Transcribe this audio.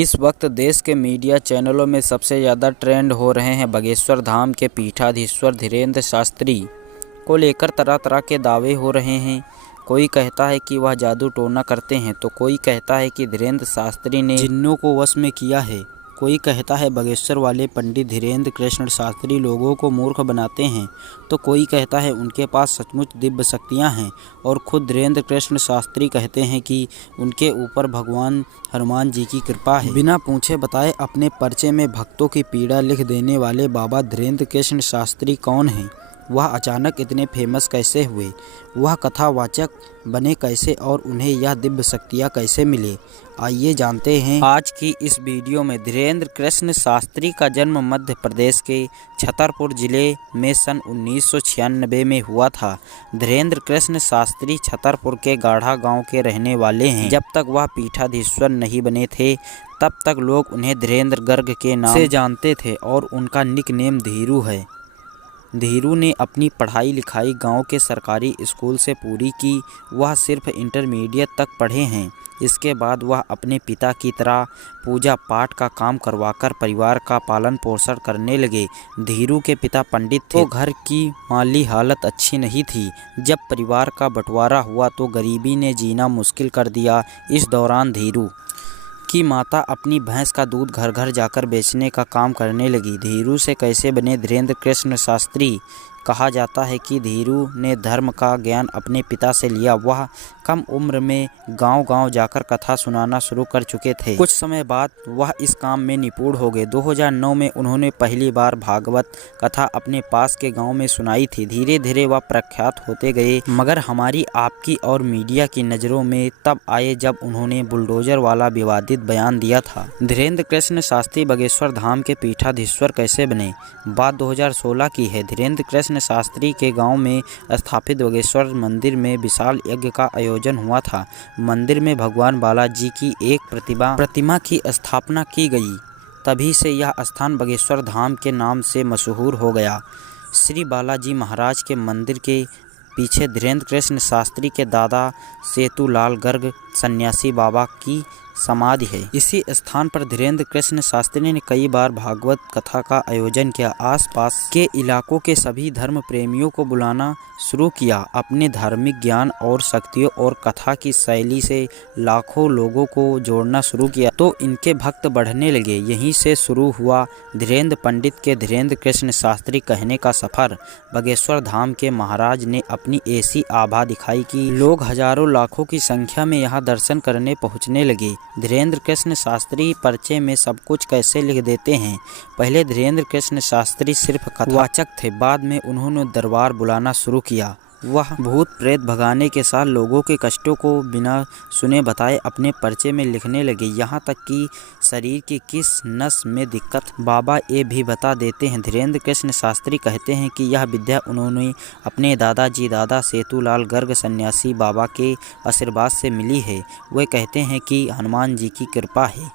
इस वक्त देश के मीडिया चैनलों में सबसे ज़्यादा ट्रेंड हो रहे हैं बागेश्वर धाम के पीठाधीश्वर धीरेंद्र शास्त्री को लेकर तरह तरह के दावे हो रहे हैं। कोई कहता है कि वह जादू टोना करते हैं तो कोई कहता है कि धीरेंद्र शास्त्री ने जिन्नों को वश में किया है। कोई कहता है बागेश्वर वाले पंडित धीरेंद्र कृष्ण शास्त्री लोगों को मूर्ख बनाते हैं तो कोई कहता है उनके पास सचमुच दिव्य शक्तियाँ हैं। और खुद धीरेंद्र कृष्ण शास्त्री कहते हैं कि उनके ऊपर भगवान हनुमान जी की कृपा है। बिना पूछे बताए अपने पर्चे में भक्तों की पीड़ा लिख देने वाले बाबा धीरेंद्र कृष्ण शास्त्री कौन हैं? वह अचानक इतने फेमस कैसे हुए? वह कथावाचक बने कैसे और उन्हें यह दिव्य शक्तियाँ कैसे मिले? आइए जानते हैं आज की इस वीडियो में। धीरेंद्र कृष्ण शास्त्री का जन्म मध्य प्रदेश के छतरपुर जिले में सन 1996 में हुआ था। धीरेंद्र कृष्ण शास्त्री छतरपुर के गाढ़ा गांव के रहने वाले हैं। जब तक वह पीठाधीश्वर नहीं बने थे तब तक लोग उन्हें धीरेंद्र गर्ग के नाम से जानते थे और उनका निकनेम धीरू है। धीरू ने अपनी पढ़ाई लिखाई गांव के सरकारी स्कूल से पूरी की। वह सिर्फ इंटरमीडिएट तक पढ़े हैं। इसके बाद वह अपने पिता की तरह पूजा पाठ का काम करवाकर परिवार का पालन पोषण करने लगे। धीरू के पिता पंडित थे तो घर की माली हालत अच्छी नहीं थी। जब परिवार का बंटवारा हुआ तो गरीबी ने जीना मुश्किल कर दिया। इस दौरान धीरू की माता अपनी भैंस का दूध घर घर जाकर बेचने का काम करने लगी। धीरू से कैसे बने धीरेंद्र कृष्ण शास्त्री? कहा जाता है कि धीरू ने धर्म का ज्ञान अपने पिता से लिया। वह कम उम्र में गांव-गांव जाकर कथा सुनाना शुरू कर चुके थे। कुछ समय बाद वह इस काम में निपुण हो गए। 2009 में उन्होंने पहली बार भागवत कथा अपने पास के गांव में सुनाई थी। धीरे धीरे वह प्रख्यात होते गए, मगर हमारी, आपकी और मीडिया की नज़रों में तब आए जब उन्होंने बुलडोजर वाला विवादित बयान दिया था। धीरेंद्र कृष्ण शास्त्री बागेश्वर धाम के पीठाधीश्वर कैसे बने? बात 2016 की है। धीरेंद्र कृष्ण शास्त्री के गांव में स्थापित बागेश्वर मंदिर में विशाल यज्ञ का आयोजन हुआ था। मंदिर में भगवान बालाजी की एक प्रतिमा की स्थापना की गई। तभी से यह स्थान बागेश्वर धाम के नाम से मशहूर हो गया। श्री बालाजी महाराज के मंदिर के पीछे धीरेंद्र कृष्ण शास्त्री के दादा सेतुलाल गर्ग सन्यासी बाबा की समाधि है। इसी स्थान पर धीरेंद्र कृष्ण शास्त्री ने कई बार भागवत कथा का आयोजन किया। आसपास के इलाकों के सभी धर्म प्रेमियों को बुलाना शुरू किया। अपने धार्मिक ज्ञान और शक्तियों और कथा की शैली से लाखों लोगों को जोड़ना शुरू किया तो इनके भक्त बढ़ने लगे। यहीं से शुरू हुआ धीरेंद्र पंडित के धीरेंद्र कृष्ण शास्त्री कहने का सफर। बागेश्वर धाम के महाराज ने अपनी ऐसी आभा दिखाई कि लोग हजारों लाखों की संख्या में यहाँ दर्शन करने पहुँचने लगे। धीरेंद्र कृष्ण शास्त्री पर्चे में सब कुछ कैसे लिख देते हैं? पहले धीरेंद्र कृष्ण शास्त्री सिर्फ कथावाचक थे, बाद में उन्होंने दरबार बुलाना शुरू किया। वह भूत प्रेत भगाने के साथ लोगों के कष्टों को बिना सुने बताए अपने पर्चे में लिखने लगे। यहाँ तक कि शरीर की किस नस में दिक्कत बाबा ये भी बता देते हैं। धीरेंद्र कृष्ण शास्त्री कहते हैं कि यह विद्या उन्होंने अपने दादाजी दादा सेतुलाल गर्ग सन्यासी बाबा के आशीर्वाद से मिली है। वे कहते हैं कि हनुमान जी की कृपा है।